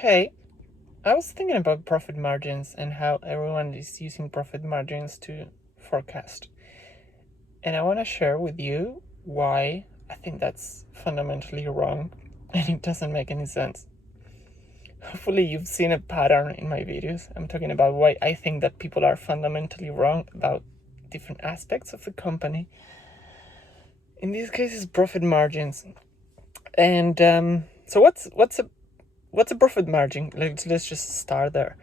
Hey, I was thinking about profit margins and how everyone is using profit margins to forecast. And I want to share with you why I think that's fundamentally wrong and it doesn't make any sense. Hopefully, you've seen a pattern in my videos. I'm talking about why I think that people are fundamentally wrong about different aspects of the company. In this case, it's profit margins. And so, what's a profit margin? Let's just start there.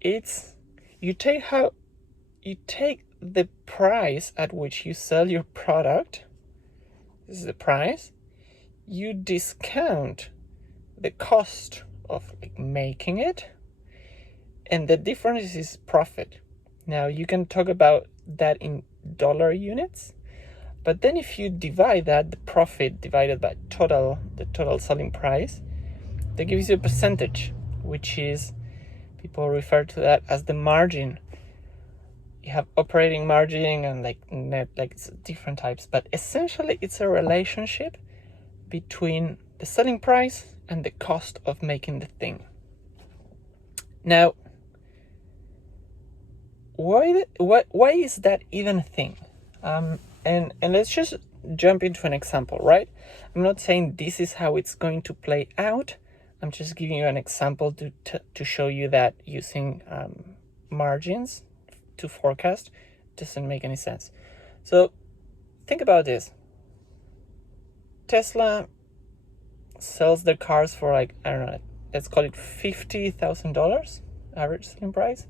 It's you take the price at which you sell your product. This is the price. You discount the cost of making it, and the difference is profit. Now you can talk about that in dollar units, but then if you divide that, the profit divided by the total selling price, that gives you a percentage, which is, people refer to that as the margin. You have operating margin and net, it's different types, but essentially it's a relationship between the selling price and the cost of making the thing. Now, why is that even a thing? And let's just jump into an example, right? I'm not saying this is how it's going to play out. I'm just giving you an example to show you that using margins to forecast doesn't make any sense. So think about this. Tesla sells their cars for I don't know, let's call it $50,000 average selling price.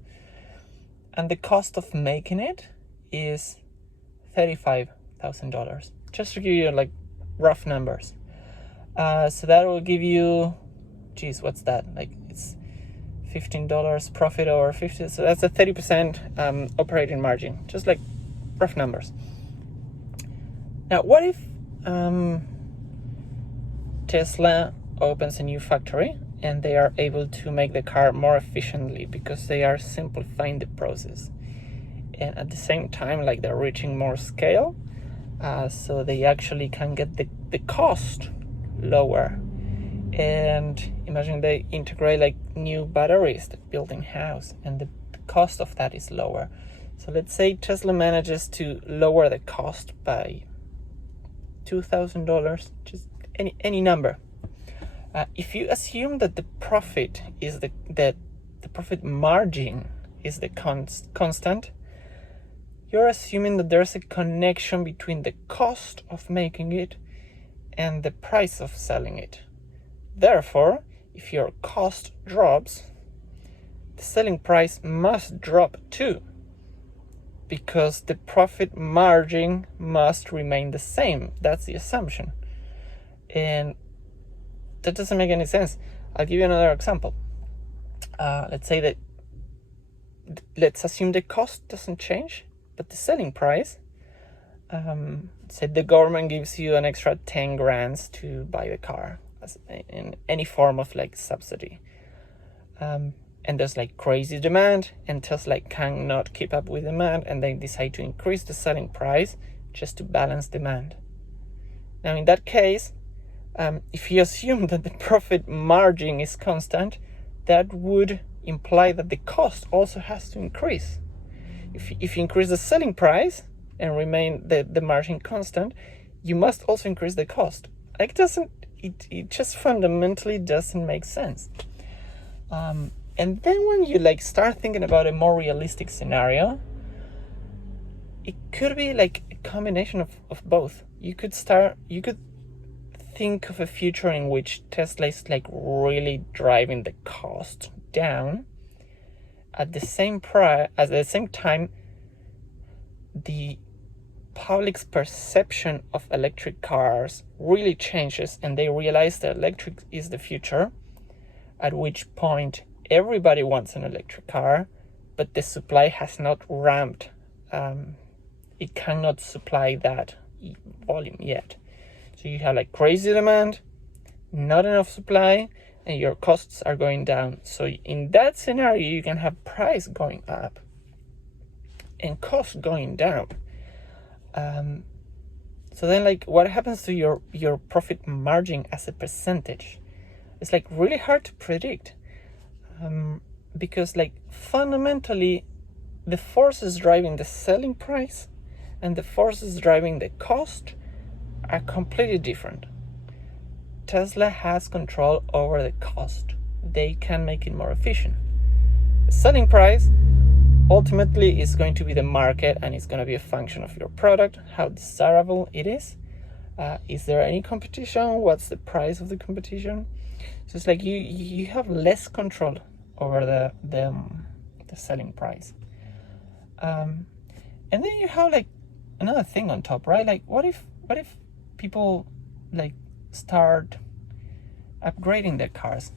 And the cost of making it is $35,000. Just to give you rough numbers. So that will give you, what's that? It's $15 profit over 50. So that's a 30% operating margin, just rough numbers. Now, what if Tesla opens a new factory and they are able to make the car more efficiently because they are simplifying the process, and at the same time they're reaching more scale, so they actually can get the cost lower. And imagine they integrate new batteries that build in house, and the cost of that is lower. So let's say Tesla manages to lower the cost by $2,000, just any number. If you assume that the profit is the profit margin is the constant, you're assuming that there's a connection between the cost of making it and the price of selling it. Therefore, if your cost drops, the selling price must drop too, because the profit margin must remain the same. That's the assumption. And that doesn't make any sense. I'll give you another example. Let's assume the cost doesn't change, but the selling price, say the government gives you an extra 10 grand to buy the car in any form of subsidy. And there's crazy demand, and Tesla cannot keep up with demand, and they decide to increase the selling price just to balance demand. Now, in that case, if you assume that the profit margin is constant, that would imply that the cost also has to increase. If you increase the selling price and remain the margin constant, you must also increase the cost. It just fundamentally doesn't make sense. And then when you start thinking about a more realistic scenario, it could be a combination of both. You could think of a future in which Tesla is really driving the cost down. At the same time, the public's perception of electric cars really changes, and they realize that electric is the future, at which point everybody wants an electric car, but the supply has not ramped. It cannot supply that volume yet. So you have crazy demand, not enough supply, and your costs are going down. So in that scenario, you can have price going up and cost going down. So then what happens to your profit margin as a percentage? it's like really hard to predict, because like fundamentally the forces driving the selling price and the forces driving the cost are completely different. Tesla has control over the cost. They can make it more efficient. The selling price ultimately is going to be the market, and it's going to be a function of your product, how desirable it is. Is there any competition? What's the price of the competition? So it's like you have less control over the selling price. And then you have like another thing on top, right? Like what if people like start upgrading their cars,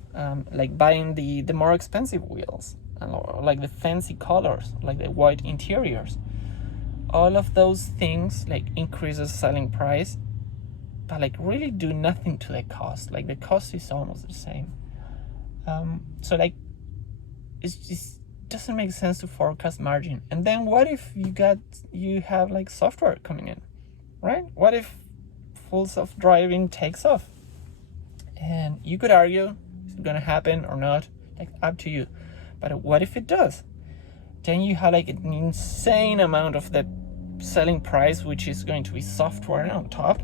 like buying the more expensive wheels, or like the fancy colors, like the white interiors. All of those things like increases selling price, but like really do nothing to the cost. Like the cost is almost the same. So like it just doesn't make sense to forecast margin. And then what if you have like software coming in, right? What if full self-driving takes off? And you could argue, is it gonna happen or not? Like up to you. But what if it does? Then you have like an insane amount of the selling price, which is going to be software on top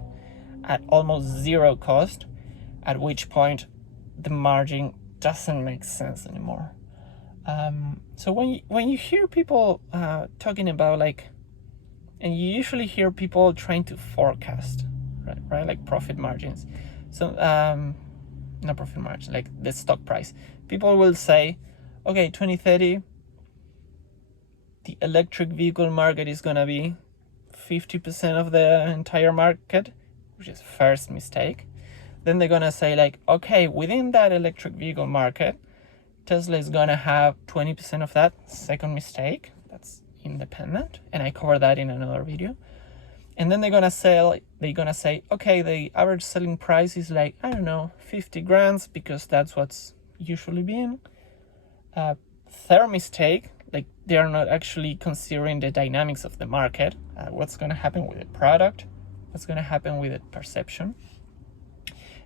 at almost zero cost, at which point the margin doesn't make sense anymore. So when you hear people talking about like, and you usually hear people trying to forecast, right? Like profit margins. So not profit margin, like the stock price. People will say, okay, 2030, the electric vehicle market is gonna be 50% of the entire market, which is first mistake. Then they're gonna say like, okay, within that electric vehicle market, Tesla is gonna have 20% of that. Second mistake, that's independent, and I cover that in another video. And then they're gonna say, okay, the average selling price is like, I don't know, 50 grand, because that's what's usually been. Third mistake, like they are not actually considering the dynamics of the market, what's gonna happen with the product, what's gonna happen with the perception.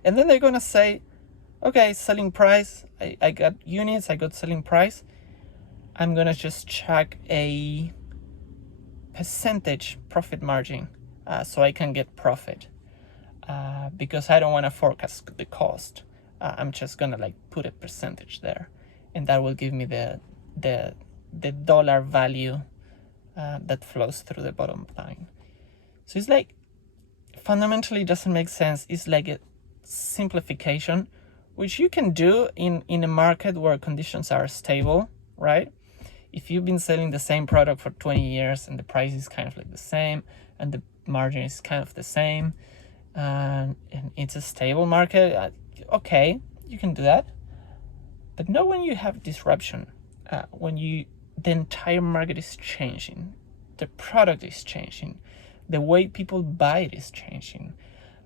And then they're gonna say, okay, selling price, I got units, I got selling price. I'm gonna just check a percentage profit margin, so I can get profit, because I don't want to forecast the cost. I'm just gonna like put a percentage there, and that will give me the dollar value that flows through the bottom line. So it's like fundamentally doesn't make sense. It's like a simplification, which you can do in a market where conditions are stable, right? If you've been selling the same product for 20 years and the price is kind of like the same and the margin is kind of the same, and it's a stable market, okay, you can do that. But not when you have disruption, when the entire market is changing, the product is changing, the way people buy it is changing,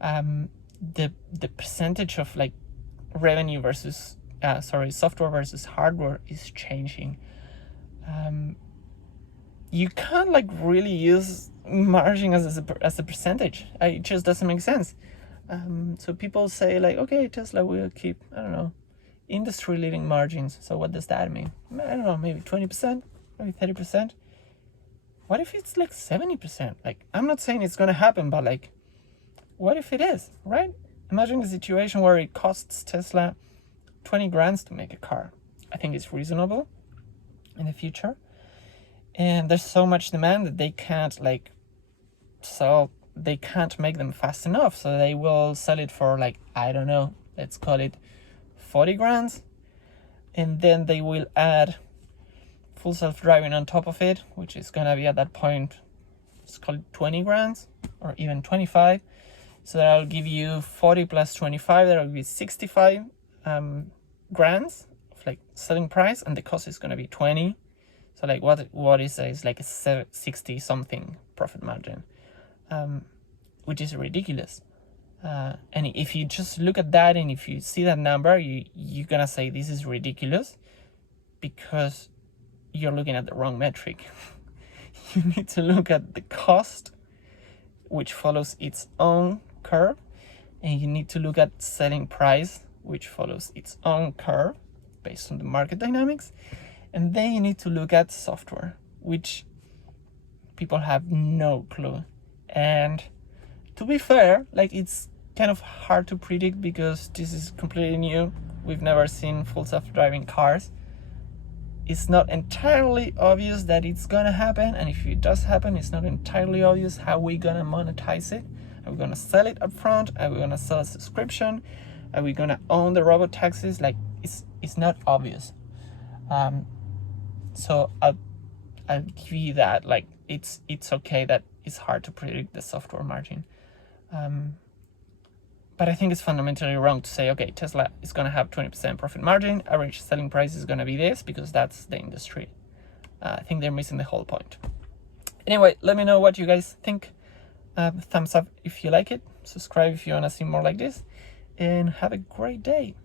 the percentage of like revenue versus software versus hardware is changing. You can't like really use margin as a percentage. It just doesn't make sense. So people say like, okay, Tesla will keep, I don't know, industry leading margins. So what does that mean? I don't know, maybe 20%, maybe 30%. What if it's like 70%? Like, I'm not saying it's gonna happen, but like, what if it is, right? Imagine a situation where it costs Tesla 20 grand to make a car. I think it's reasonable in the future. And there's so much demand that they can't make them fast enough. So they will sell it for like, I don't know, let's call it 40 grand. And then they will add full self-driving on top of it, which is gonna be at that point, let's call it 20 grand or even 25. So that'll give you 40 plus 25, that'll be 65 grand of like selling price, and the cost is gonna be 20. So like what is like a 60 something profit margin, which is ridiculous. And if you just look at that and if you see that number, you're gonna say this is ridiculous because you're looking at the wrong metric. You need to look at the cost, which follows its own curve, and you need to look at selling price, which follows its own curve based on the market dynamics. And then you need to look at software, which people have no clue. And to be fair, like, it's kind of hard to predict because this is completely new. We've never seen full self-driving cars. It's not entirely obvious that it's gonna happen, and if it does happen, it's not entirely obvious how we're gonna monetize it. Are we gonna sell it up front? Are we gonna sell a subscription? Are we gonna own the robot taxis? Like, it's not obvious. So I'll give you that. Like, it's okay that it's hard to predict the software margin. But I think it's fundamentally wrong to say, okay, Tesla is going to have 20% profit margin, average selling price is going to be this, because that's the industry. I think they're missing the whole point. Anyway, let me know what you guys think. Thumbs up if you like it, subscribe if you want to see more like this, and have a great day.